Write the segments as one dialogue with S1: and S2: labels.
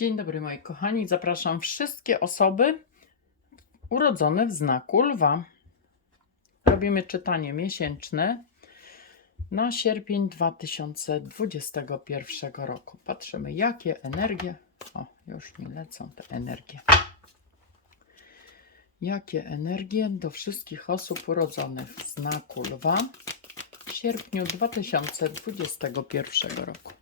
S1: Dzień dobry moi kochani, zapraszam wszystkie osoby urodzone w znaku lwa. Robimy czytanie miesięczne na sierpień 2021 roku. Patrzymy jakie energie, o już mi lecą te energie. Jakie energie do wszystkich osób urodzonych w znaku lwa w sierpniu 2021 roku.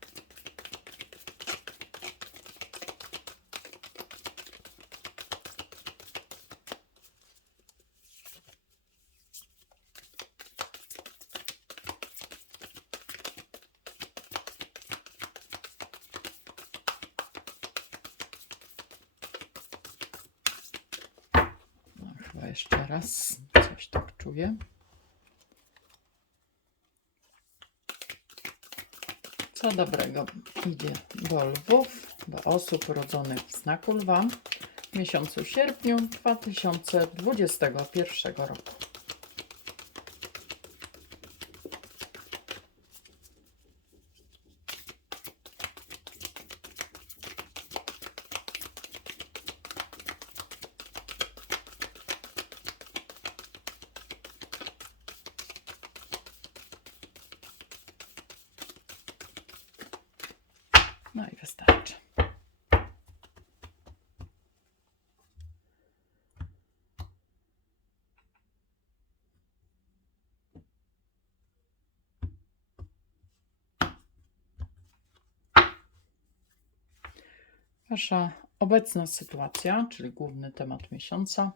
S1: Jeszcze raz. Coś tak czuję. Co dobrego idzie do lwów, do osób urodzonych w znaku lwa w miesiącu sierpniu 2021 roku. No i wystarczy. Wasza obecna sytuacja, czyli główny temat miesiąca.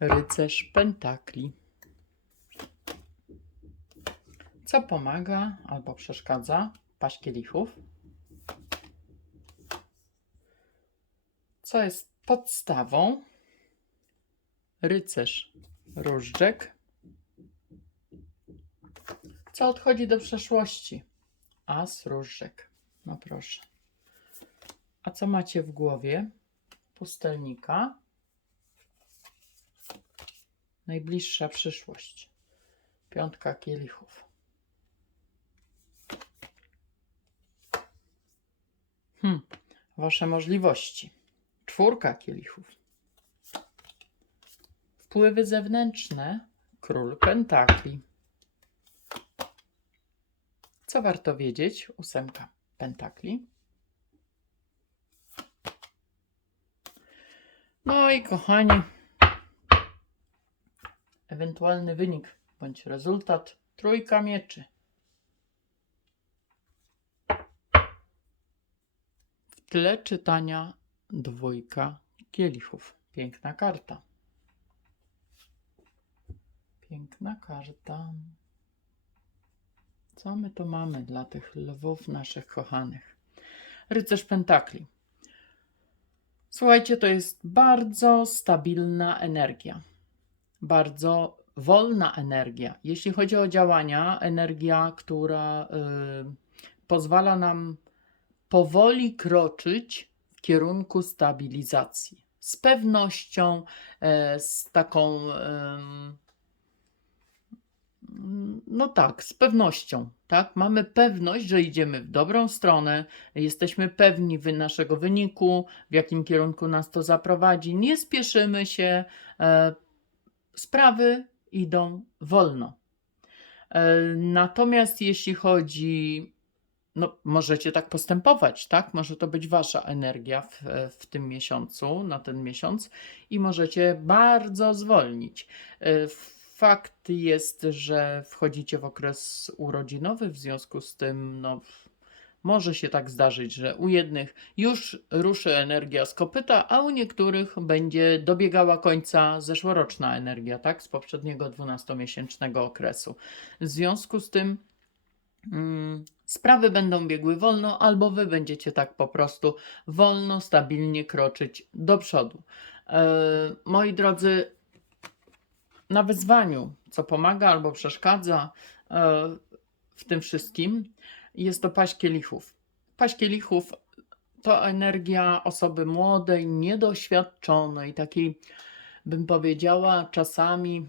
S1: Rycerz Pentakli. Co pomaga albo przeszkadza? Paść kielichów. Co jest podstawą? Rycerz różdżek. Co odchodzi do przeszłości? As różdżek. No proszę. A co macie w głowie? Pustelnika. Najbliższa przyszłość. Piątka kielichów. Hmm. Wasze możliwości. Czwórka kielichów. Wpływy zewnętrzne. Król pentakli. Co warto wiedzieć? Ósemka pentakli. No i kochani, ewentualny wynik bądź rezultat trójka mieczy. W tle czytania dwójka kielichów. Piękna karta. Piękna karta. Co my tu mamy dla tych lwów naszych kochanych? Rycerz Pentakli. Słuchajcie, to jest bardzo stabilna energia. Bardzo wolna energia. Jeśli chodzi o działania, energia, która y, pozwala nam powoli kroczyć w kierunku stabilizacji. Z pewnością, e, z taką. em, no tak, z pewnością, tak? Mamy pewność, że idziemy w dobrą stronę, jesteśmy pewni wy naszego wyniku, w jakim kierunku nas to zaprowadzi. Nie spieszymy się, e, sprawy idą wolno. E, natomiast jeśli chodzi, no możecie tak postępować, tak? Może to być wasza energia w, w tym miesiącu, na ten miesiąc i możecie bardzo zwolnić. E, Fakt jest, że wchodzicie w okres urodzinowy, w związku z tym, no, może się tak zdarzyć, że u jednych już ruszy energia z kopyta, a u niektórych będzie dobiegała końca zeszłoroczna energia, tak, z poprzedniego 12-miesięcznego okresu. W związku z tym mm, sprawy będą biegły wolno, albo wy będziecie tak po prostu wolno, stabilnie kroczyć do przodu. E, moi drodzy, na wyzwaniu, co pomaga albo przeszkadza e, w tym wszystkim, jest to paść kielichów. Paść kielichów to energia osoby młodej, niedoświadczonej, takiej, bym powiedziała, czasami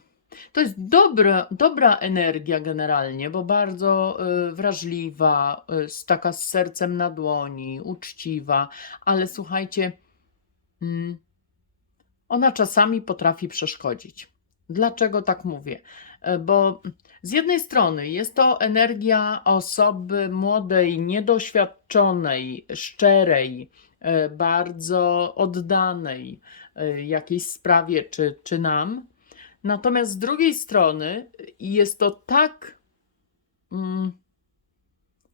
S1: To jest dobra, dobra energia generalnie, bo bardzo y, wrażliwa, z- taka z sercem na dłoni, uczciwa, ale słuchajcie, mm, ona czasami potrafi przeszkodzić. Dlaczego tak mówię? E, Bo z jednej strony jest to energia osoby młodej, niedoświadczonej, szczerej, e, bardzo oddanej e, jakiejś sprawie czy, czy nam. Natomiast z drugiej strony jest to tak mm,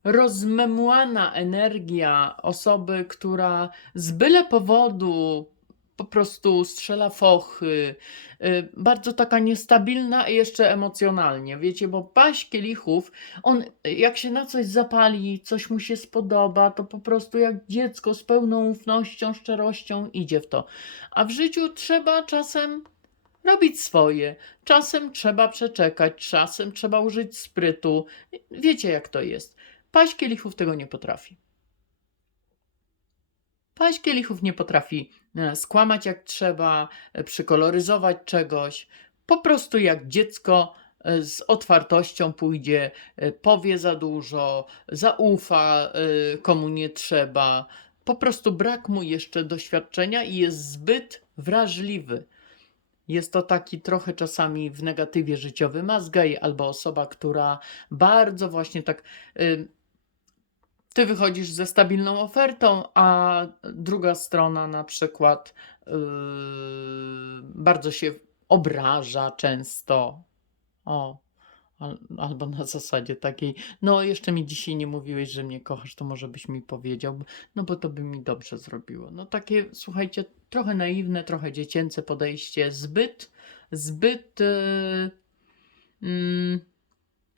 S1: rozmemłana energia osoby, która z byle powodu po prostu strzela fochy, y, bardzo taka niestabilna i jeszcze emocjonalnie, wiecie, bo paść kielichów, on jak się na coś zapali, coś mu się spodoba, to po prostu jak dziecko z pełną ufnością, szczerością idzie w to. A w życiu trzeba czasem robić swoje. Czasem trzeba przeczekać, czasem trzeba użyć sprytu. Wiecie, jak to jest. Paść kielichów tego nie potrafi. Paść kielichów nie potrafi skłamać jak trzeba, e, przykoloryzować czegoś. Po prostu jak dziecko e, z otwartością pójdzie, e, powie za dużo, zaufa e, komu nie trzeba. Po prostu brak mu jeszcze doświadczenia i jest zbyt wrażliwy. Jest to taki trochę czasami w negatywie życiowy mazgaj albo osoba, która bardzo właśnie tak. Ty wychodzisz ze stabilną ofertą, a druga strona na przykład y, bardzo się obraża często. O, al, albo na zasadzie takiej, no jeszcze mi dzisiaj nie mówiłeś, że mnie kochasz, to może byś mi powiedział, no bo to by mi dobrze zrobiło. No takie, słuchajcie, trochę naiwne, trochę dziecięce podejście, zbyt, zbyt. y, mm,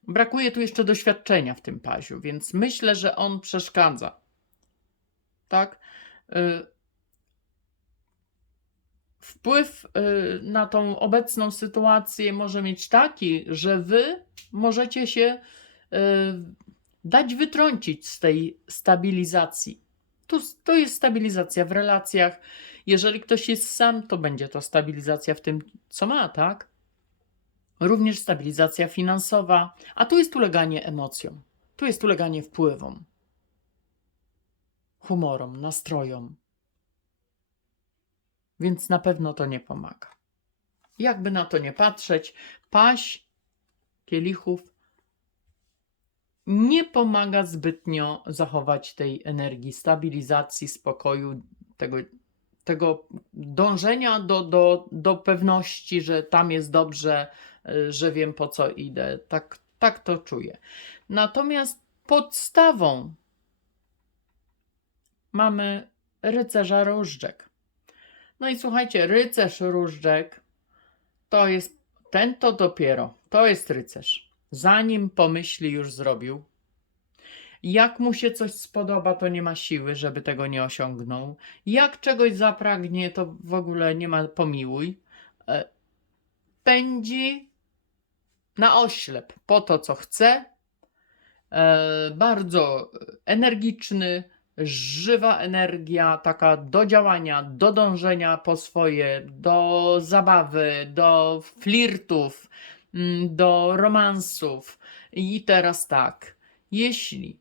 S1: brakuje tu jeszcze doświadczenia w tym paziu, więc myślę, że on przeszkadza. Tak? Y, wpływ y, na tą obecną sytuację może mieć taki, że wy możecie się y, dać wytrącić z tej stabilizacji. Tu, to jest stabilizacja w relacjach. Jeżeli ktoś jest sam, to będzie to stabilizacja w tym, co ma, tak? Również stabilizacja finansowa, a tu jest uleganie emocjom, tu jest uleganie wpływom, humorom, nastrojom. Więc na pewno to nie pomaga. Jakby na to nie patrzeć, paść kielichów nie pomaga zbytnio zachować tej energii, stabilizacji, spokoju, tego, tego dążenia do, do, do pewności, że tam jest dobrze, że wiem po co idę. Tak, tak to czuję. Natomiast podstawą mamy rycerza różdżek. No i słuchajcie, rycerz różdżek to jest ten to dopiero, to jest rycerz. Zanim pomyśli, już zrobił. Jak mu się coś spodoba, to nie ma siły, żeby tego nie osiągnął. Jak czegoś zapragnie, to w ogóle nie ma pomiłuj. E, Pędzi na oślep po to, co chce. Bardzo energiczny, żywa energia, taka do działania, do dążenia po swoje, do zabawy, do flirtów, mm, do romansów. I teraz tak, jeśli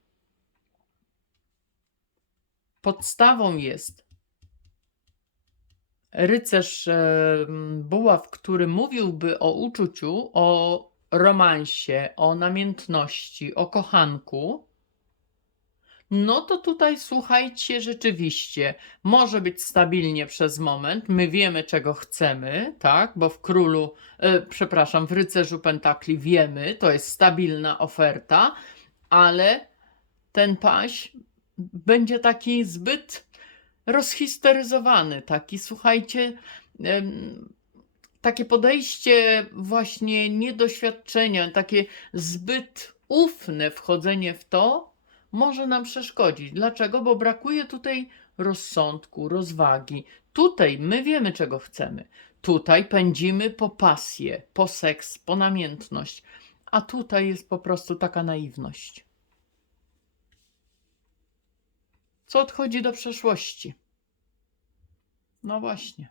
S1: podstawą jest rycerz buław, który mówiłby o uczuciu, o romansie, o namiętności, o kochanku, no to tutaj słuchajcie, rzeczywiście może być stabilnie przez moment. My wiemy, czego chcemy, tak? Bo w królu, e, przepraszam, w rycerzu pentakli wiemy, to jest stabilna oferta, ale ten paś będzie taki zbyt rozhisteryzowany, taki, słuchajcie, takie podejście właśnie niedoświadczenia, takie zbyt ufne wchodzenie w to może nam przeszkodzić. Dlaczego? Bo brakuje tutaj rozsądku, rozwagi. Tutaj my wiemy, czego chcemy. Tutaj pędzimy po pasję, po seks, po namiętność, a tutaj jest po prostu taka naiwność. Co odchodzi do przeszłości? No właśnie.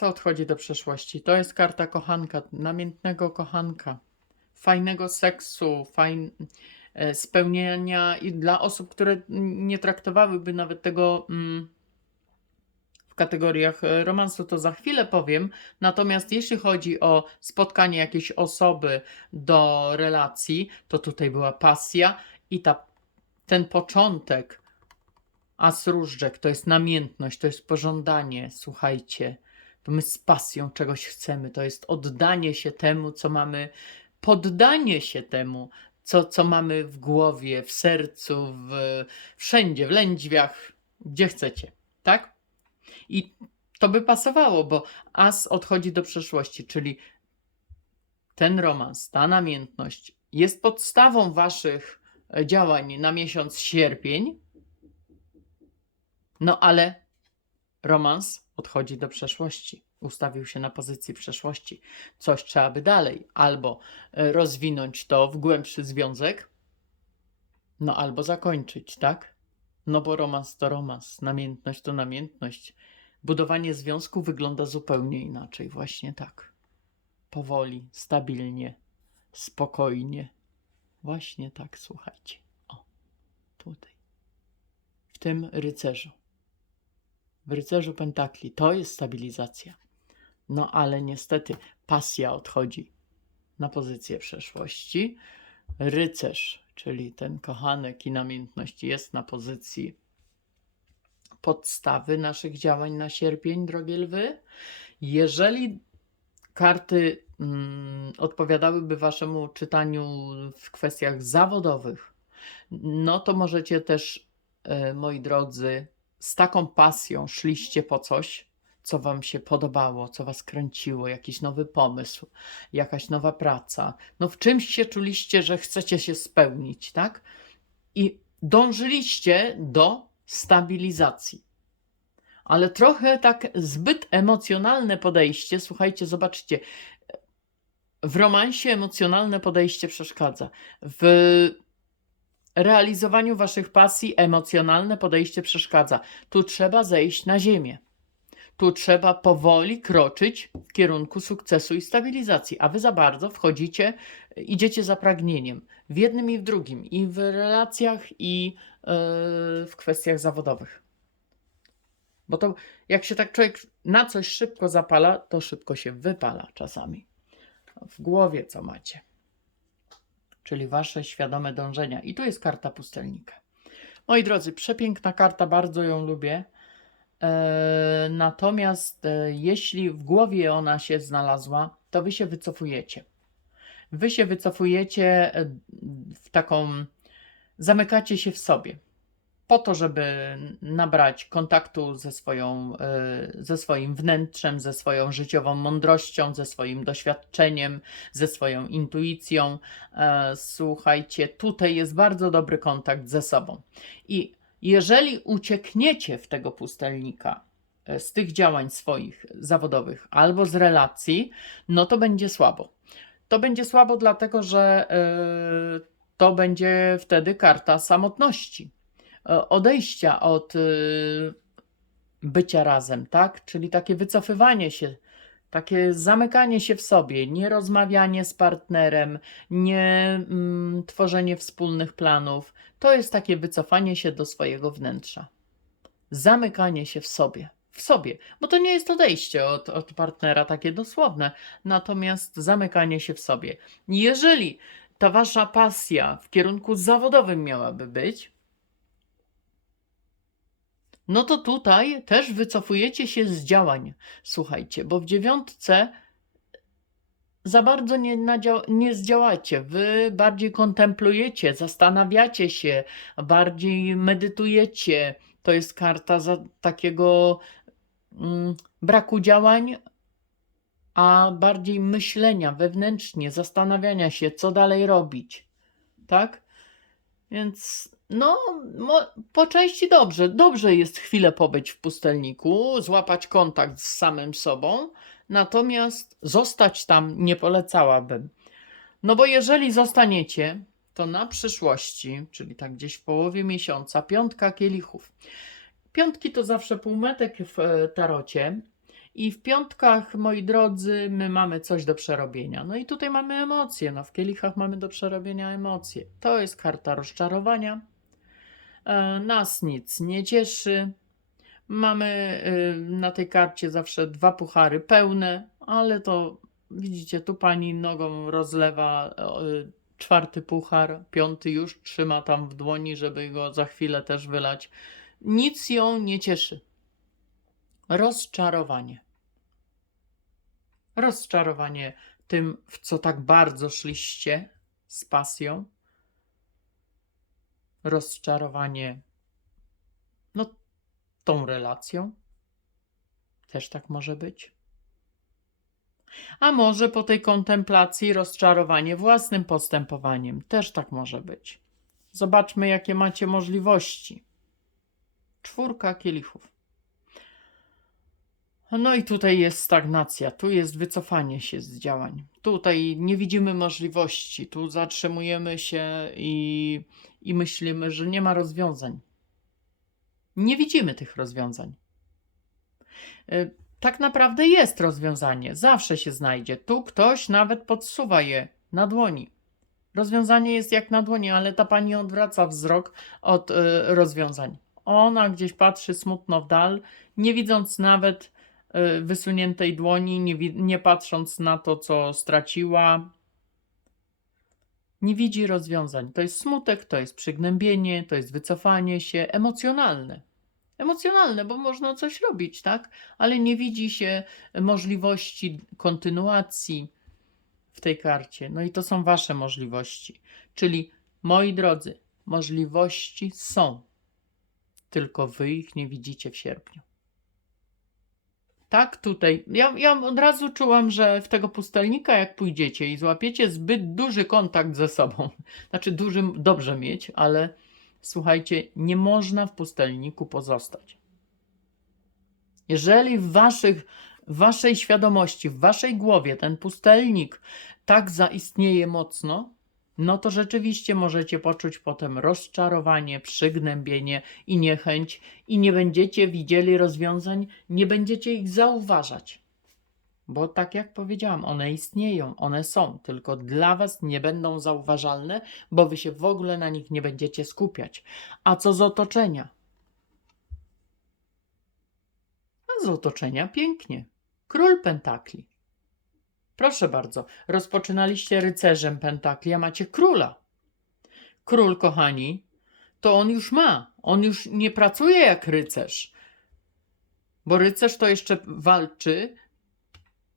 S1: Co odchodzi do przeszłości? To jest karta kochanka, namiętnego kochanka, fajnego seksu, fajn... e, spełnienia i dla osób, które nie traktowałyby nawet tego mm, w kategoriach e, romansu, to za chwilę powiem. Natomiast jeśli chodzi o spotkanie jakiejś osoby do relacji, to tutaj była pasja i ta, ten początek as różdżek to jest namiętność, to jest pożądanie, słuchajcie. To my z pasją czegoś chcemy, to jest oddanie się temu, co mamy, poddanie się temu, co, co mamy w głowie, w sercu, w, wszędzie, w lędźwiach, gdzie chcecie, tak? I to by pasowało, bo as odchodzi do przeszłości, czyli ten romans, ta namiętność jest podstawą waszych e, działań na miesiąc sierpień. No ale romans odchodzi do przeszłości. Ustawił się na pozycji przeszłości. Coś trzeba by dalej albo e, rozwinąć to w głębszy związek, no albo zakończyć, tak? No bo romans to romans, namiętność to namiętność. Budowanie związku wygląda zupełnie inaczej, właśnie tak. Powoli, stabilnie, spokojnie. Właśnie tak, słuchajcie. O, tutaj. W tym rycerzu. W rycerzu pentakli to jest stabilizacja. No ale niestety pasja odchodzi na pozycję przeszłości. Rycerz, czyli ten kochanek i namiętność jest na pozycji podstawy naszych działań na sierpień, drogie lwy. Jeżeli karty mm, odpowiadałyby waszemu czytaniu w kwestiach zawodowych, no to możecie też, e, moi drodzy, z taką pasją szliście po coś, co wam się podobało, co was kręciło, jakiś nowy pomysł, jakaś nowa praca. No w czymś się czuliście, że chcecie się spełnić, tak? I dążyliście do stabilizacji. Ale trochę tak zbyt emocjonalne podejście, słuchajcie, zobaczcie, w romansie emocjonalne podejście przeszkadza. W realizowaniu waszych pasji emocjonalne podejście przeszkadza. Tu trzeba zejść na ziemię. Tu trzeba powoli kroczyć w kierunku sukcesu i stabilizacji, a wy za bardzo wchodzicie, idziecie za pragnieniem w jednym i w drugim, i w relacjach, i yy, w kwestiach zawodowych. Bo to jak się tak człowiek na coś szybko zapala, to szybko się wypala czasami. W głowie co macie czyli wasze świadome dążenia. I tu jest karta pustelnika. Moi drodzy, przepiękna karta, bardzo ją lubię. E, natomiast e, jeśli w głowie ona się znalazła, to wy się wycofujecie. Wy się wycofujecie e, w taką, zamykacie się w sobie po to, żeby nabrać kontaktu ze, swoją, y, ze swoim wnętrzem, ze swoją życiową mądrością, ze swoim doświadczeniem, ze swoją intuicją. E, Słuchajcie, tutaj jest bardzo dobry kontakt ze sobą. I jeżeli uciekniecie w tego pustelnika, e, z tych działań swoich zawodowych albo z relacji, no to będzie słabo. To będzie słabo, dlatego że y, to będzie wtedy karta samotności odejścia od y, bycia razem, tak? Czyli takie wycofywanie się, takie zamykanie się w sobie, nie rozmawianie z partnerem, nie mm, tworzenie wspólnych planów. To jest takie wycofanie się do swojego wnętrza. Zamykanie się w sobie. W sobie, bo to nie jest odejście od, od partnera takie dosłowne, natomiast zamykanie się w sobie. Jeżeli ta wasza pasja w kierunku zawodowym miałaby być, no to tutaj też wycofujecie się z działań. Słuchajcie, bo w dziewiątce za bardzo nie, nie zdziałacie. Wy bardziej kontemplujecie, zastanawiacie się, bardziej medytujecie. To jest karta za takiego mm, braku działań, a bardziej myślenia wewnętrznie, zastanawiania się, co dalej robić. Tak? Więc no, po części dobrze. Dobrze jest chwilę pobyć w pustelniku, złapać kontakt z samym sobą, natomiast zostać tam nie polecałabym. No bo jeżeli zostaniecie, to na przyszłości, czyli tak gdzieś w połowie miesiąca, piątka kielichów. Piątki to zawsze półmetek w e, tarocie I w piątkach, moi drodzy, my mamy coś do przerobienia. No i tutaj mamy emocje. No w kielichach mamy do przerobienia emocje. To jest karta rozczarowania. E, nas nic nie cieszy. Mamy y, na tej karcie zawsze dwa puchary pełne, ale to widzicie, tu pani nogą rozlewa y, czwarty puchar, piąty już trzyma tam w dłoni, żeby go za chwilę też wylać. Nic ją nie cieszy. Rozczarowanie. Rozczarowanie tym, w co tak bardzo szliście z pasją. Rozczarowanie, no, tą relacją. Też tak może być. A może po tej kontemplacji rozczarowanie własnym postępowaniem. Też tak może być. Zobaczmy, jakie macie możliwości. Czwórka kielichów. No i tutaj jest stagnacja, tu jest wycofanie się z działań. Tutaj nie widzimy możliwości, tu zatrzymujemy się i, i myślimy, że nie ma rozwiązań. Nie widzimy tych rozwiązań. Y, Tak naprawdę jest rozwiązanie, zawsze się znajdzie. Tu ktoś nawet podsuwa je na dłoni. Rozwiązanie jest jak na dłoni, ale ta pani odwraca wzrok od y, rozwiązań. Ona gdzieś patrzy smutno w dal, nie widząc nawet wysuniętej dłoni, nie, nie patrząc na to, co straciła. Nie widzi rozwiązań. To jest smutek, to jest przygnębienie, to jest wycofanie się emocjonalne. Emocjonalne, bo można coś robić, tak? Ale nie widzi się możliwości kontynuacji w tej karcie. No i to są wasze możliwości. Czyli, moi drodzy, możliwości są, tylko wy ich nie widzicie w sierpniu. Tak, tutaj. Ja, ja od razu czułam, że w tego pustelnika, jak pójdziecie i złapiecie zbyt duży kontakt ze sobą, znaczy duży dobrze mieć, ale słuchajcie, nie można w pustelniku pozostać. Jeżeli w, waszych, waszej świadomości, w waszej głowie ten pustelnik tak zaistnieje mocno, no to rzeczywiście możecie poczuć potem rozczarowanie, przygnębienie i niechęć, i nie będziecie widzieli rozwiązań, nie będziecie ich zauważać. Bo tak jak powiedziałam, one istnieją, one są, tylko dla was nie będą zauważalne, bo wy się w ogóle na nich nie będziecie skupiać. A co z otoczenia? A z otoczenia pięknie. Król pentakli. Proszę bardzo, rozpoczynaliście rycerzem pentakli, a macie króla. Król, kochani, to on już ma. On już nie pracuje jak rycerz. Bo rycerz to jeszcze walczy,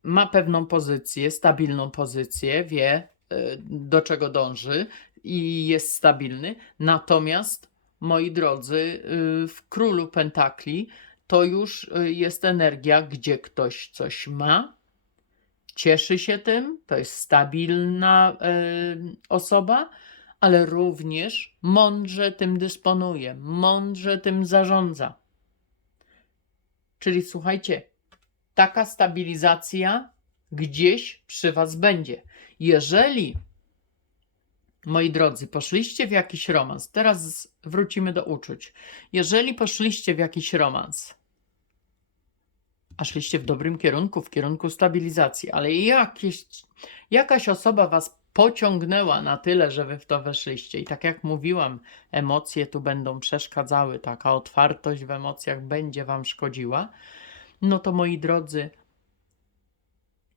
S1: ma pewną pozycję, stabilną pozycję, wie y, do czego dąży i jest stabilny. Natomiast, moi drodzy, y, w królu pentakli to już y, jest energia, gdzie ktoś coś ma, cieszy się tym, to jest stabilna y, osoba, ale również mądrze tym dysponuje, mądrze tym zarządza. Czyli słuchajcie, taka stabilizacja gdzieś przy Was będzie. Jeżeli, moi drodzy, poszliście w jakiś romans, teraz wrócimy do uczuć. Jeżeli poszliście w jakiś romans, a szliście w dobrym kierunku, w kierunku stabilizacji, ale jakieś, jakaś osoba Was pociągnęła na tyle, że Wy w to weszliście. I tak jak mówiłam, emocje tu będą przeszkadzały, taka otwartość w emocjach będzie Wam szkodziła. No to moi drodzy,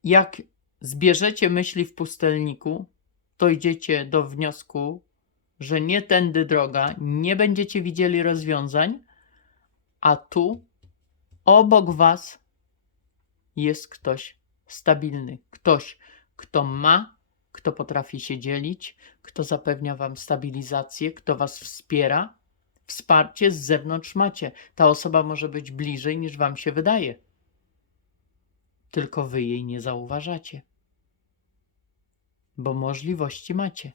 S1: jak zbierzecie myśli w pustelniku, to idziecie do wniosku, że nie tędy droga, nie będziecie widzieli rozwiązań, a tu obok Was jest ktoś stabilny, ktoś, kto ma, kto potrafi się dzielić, kto zapewnia Wam stabilizację, kto Was wspiera. Wsparcie z zewnątrz macie. Ta osoba może być bliżej niż Wam się wydaje. Tylko Wy jej nie zauważacie. Bo możliwości macie.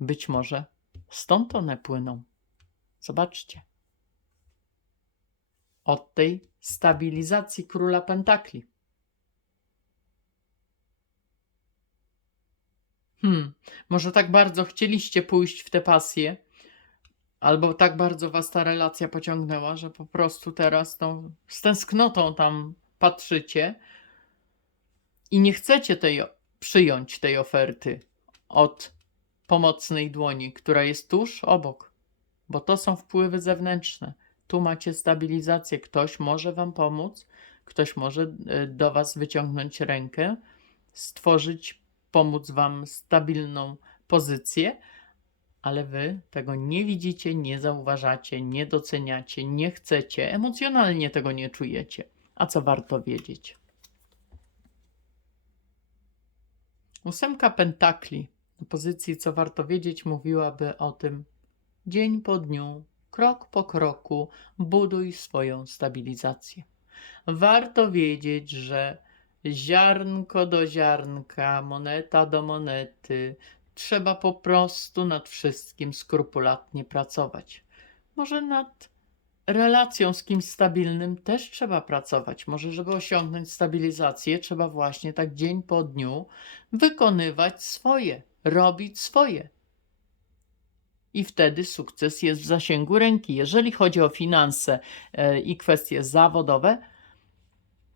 S1: Być może stąd one płyną. Zobaczcie. Od tej stabilizacji króla pentakli. Hmm, może tak bardzo chcieliście pójść w tę pasję, albo tak bardzo was ta relacja pociągnęła, że po prostu teraz tą, z tęsknotą tam patrzycie i nie chcecie tej, przyjąć tej oferty od pomocnej dłoni, która jest tuż obok, bo to są wpływy zewnętrzne. Tu macie stabilizację. Ktoś może Wam pomóc, ktoś może e, do Was wyciągnąć rękę, stworzyć, pomóc Wam stabilną pozycję, ale Wy tego nie widzicie, nie zauważacie, nie doceniacie, nie chcecie, emocjonalnie tego nie czujecie. A co warto wiedzieć? Ósemka pentakli na pozycji co warto wiedzieć mówiłaby o tym dzień po dniu, krok po kroku buduj swoją stabilizację. Warto wiedzieć, że ziarnko do ziarnka, moneta do monety, trzeba po prostu nad wszystkim skrupulatnie pracować. Może nad relacją z kimś stabilnym też trzeba pracować. Może, żeby osiągnąć stabilizację, trzeba właśnie tak dzień po dniu wykonywać swoje, robić swoje. I wtedy sukces jest w zasięgu ręki. Jeżeli chodzi o finanse e, i kwestie zawodowe,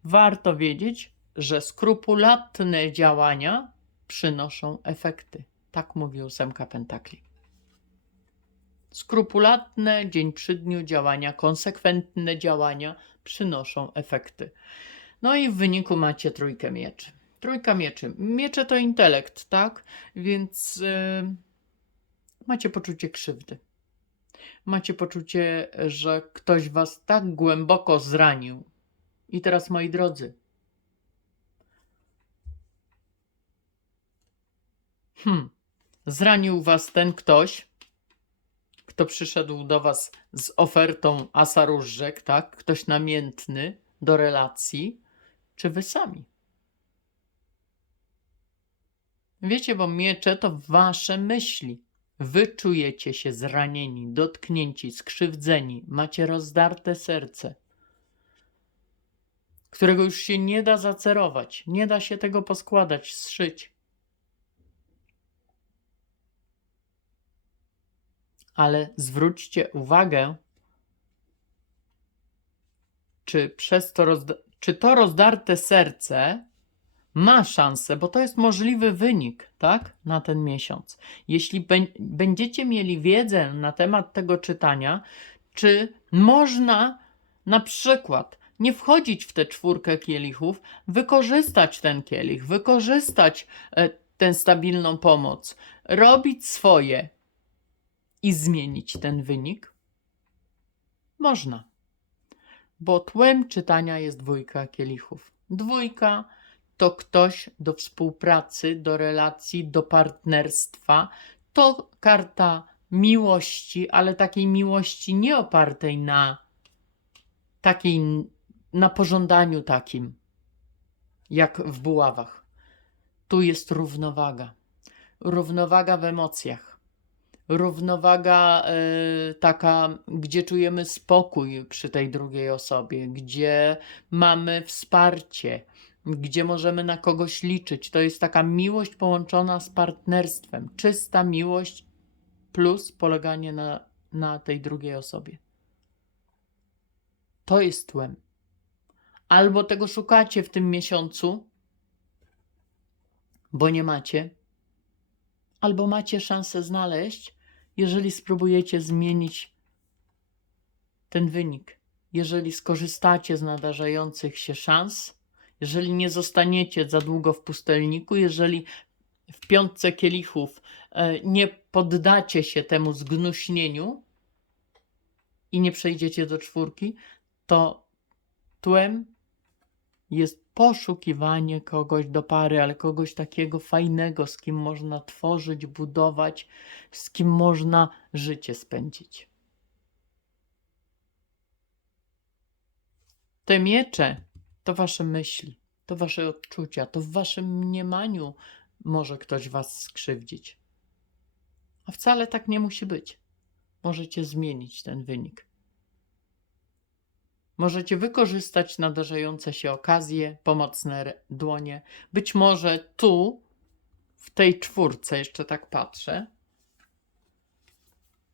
S1: warto wiedzieć, że skrupulatne działania przynoszą efekty. Tak mówi ósemka pentakli. Skrupulatne, dzień przy dniu działania, konsekwentne działania przynoszą efekty. No i w wyniku macie trójkę mieczy. Trójka mieczy. Miecze to intelekt, tak? Więc yy, macie poczucie krzywdy. Macie poczucie, że ktoś was tak głęboko zranił. I teraz, moi drodzy, hmm, zranił was ten ktoś, kto przyszedł do was z ofertą asa tak? Ktoś namiętny do relacji, czy wy sami? Wiecie, bo miecze to wasze myśli. Wy czujecie się zranieni, dotknięci, skrzywdzeni, macie rozdarte serce, którego już się nie da zacerować, nie da się tego poskładać, zszyć. Ale zwróćcie uwagę, czy przez to, czy to rozdarte serce ma szansę, bo to jest możliwy wynik, tak, na ten miesiąc. Jeśli bę- będziecie mieli wiedzę na temat tego czytania, czy można na przykład nie wchodzić w tę czwórkę kielichów, wykorzystać ten kielich, wykorzystać e, tę stabilną pomoc, robić swoje i zmienić ten wynik? Można, bo tłem czytania jest dwójka kielichów. Dwójka to ktoś do współpracy, do relacji, do partnerstwa. To karta miłości, ale takiej miłości nie opartej na takiej, na pożądaniu takim, jak w buławach. Tu jest równowaga. Równowaga w emocjach. Równowaga y, taka, gdzie czujemy spokój przy tej drugiej osobie, gdzie mamy wsparcie, gdzie możemy na kogoś liczyć. To jest taka miłość połączona z partnerstwem. Czysta miłość plus poleganie na, na tej drugiej osobie. To jest tłem. Albo tego szukacie w tym miesiącu, bo nie macie, albo macie szansę znaleźć, jeżeli spróbujecie zmienić ten wynik. Jeżeli skorzystacie z nadarzających się szans, jeżeli nie zostaniecie za długo w pustelniku, jeżeli w piątce kielichów e, nie poddacie się temu zgnuśnieniu i nie przejdziecie do czwórki, to tłem jest poszukiwanie kogoś do pary, ale kogoś takiego fajnego, z kim można tworzyć, budować, z kim można życie spędzić. Te miecze to wasze myśli, to wasze odczucia, to w waszym mniemaniu może ktoś was skrzywdzić. A wcale tak nie musi być. Możecie zmienić ten wynik. Możecie wykorzystać nadarzające się okazje, pomocne dłonie. Być może tu, w tej czwórce, jeszcze tak patrzę.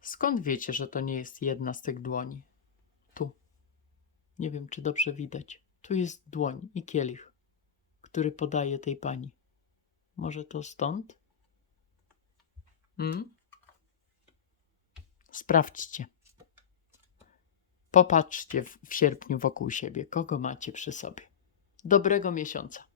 S1: Skąd wiecie, że to nie jest jedna z tych dłoni? Tu. Nie wiem, czy dobrze widać. Tu jest dłoń i kielich, który podaje tej pani. Może to stąd? Hmm? Sprawdźcie. Popatrzcie w, sierpniu wokół siebie, kogo macie przy sobie. Dobrego miesiąca.